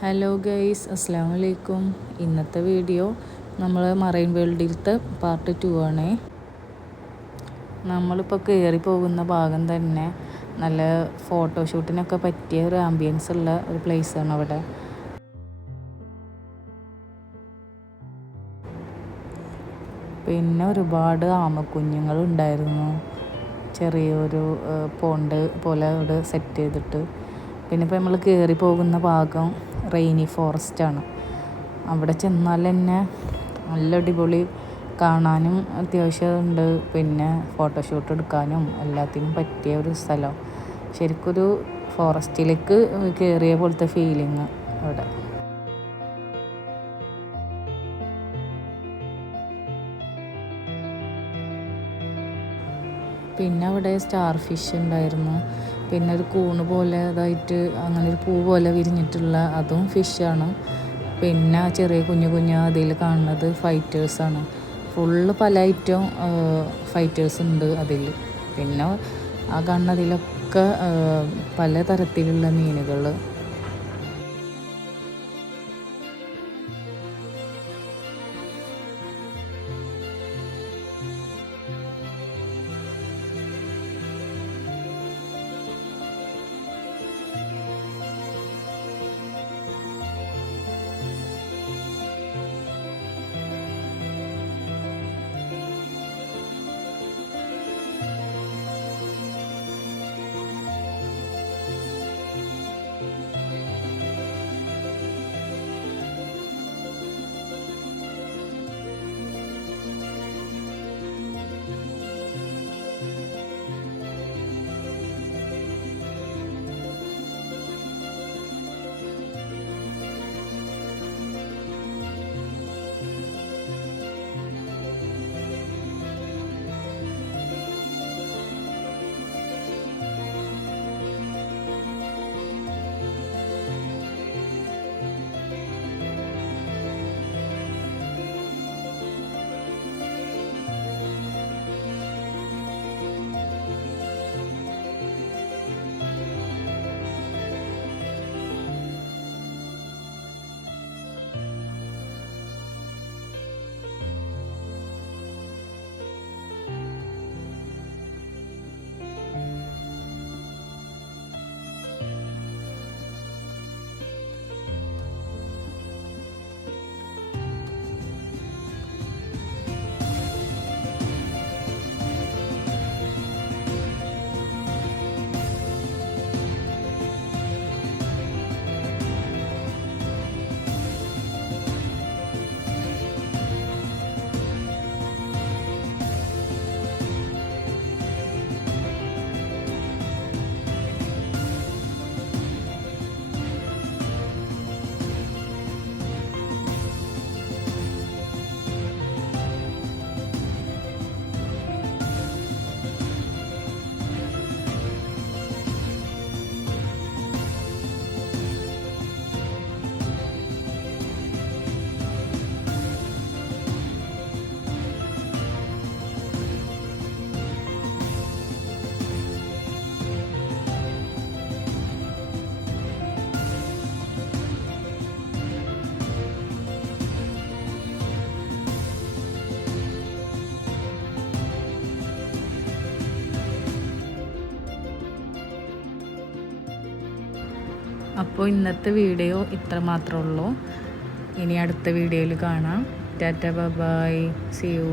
Hello guys, അസ്സാം വലൈക്കും. ഇന്നത്തെ വീഡിയോ നമ്മൾ മറൈൻ വേൾഡിലത്തെ പാർട്ട് 2 ആണ്. നമ്മളിപ്പോൾ കയറി പോകുന്ന ഭാഗം തന്നെ നല്ല ഫോട്ടോഷൂട്ടിനൊക്കെ പറ്റിയ ഒരു ആംബിയൻസ് ഉള്ള ഒരു പ്ലേസാണ് അവിടെ. പിന്നെ ഒരുപാട് ആമക്കുഞ്ഞുങ്ങളുണ്ടായിരുന്നു. ചെറിയൊരു പോണ്ട് പോലെ അവിടെ സെറ്റ് ചെയ്തിട്ട്. പിന്നെ ഇപ്പോൾ നമ്മൾ കയറി പോകുന്ന ഭാഗം റെയിനി ഫോറസ്റ്റാണ്. അവിടെ ചെന്നാൽ തന്നെ നല്ല അടിപൊളി, കാണാനും അത്യാവശ്യമുണ്ട്. പിന്നെ ഫോട്ടോഷൂട്ട് എടുക്കാനും എല്ലാത്തിനും പറ്റിയ ഒരു സ്ഥലം. ശരിക്കൊരു ഫോറസ്റ്റിലേക്ക് കയറിയ പോലത്തെ ഫീലിങ് അവിടെ. പിന്നെ അവിടെ സ്റ്റാർ ഫിഷ് ഉണ്ടായിരുന്നു. പിന്നെ ഒരു കൂണ് പോലെ അതായിട്ട് അങ്ങനെ ഒരു പൂ പോലെ വിരിഞ്ഞിട്ടുള്ള അതും ഫിഷാണ്. പിന്നെ ചെറിയ കുഞ്ഞു കുഞ്ഞു അതിൽ കാണുന്നത് ഫൈറ്റേഴ്സാണ്. ഫുള്ള് പല ഐറ്റം ഫൈറ്റേഴ്സ് ഉണ്ട് അതിൽ. പിന്നെ ആ കാണുന്നതിലൊക്കെ പല തരത്തിലുള്ള മീനുകൾ. അപ്പോൾ ഇന്നത്തെ വീഡിയോ ഇത്ര മാത്രമേ ഉള്ളൂ. ഇനി അടുത്ത വീഡിയോയിൽ കാണാം. Tata, bye, see U.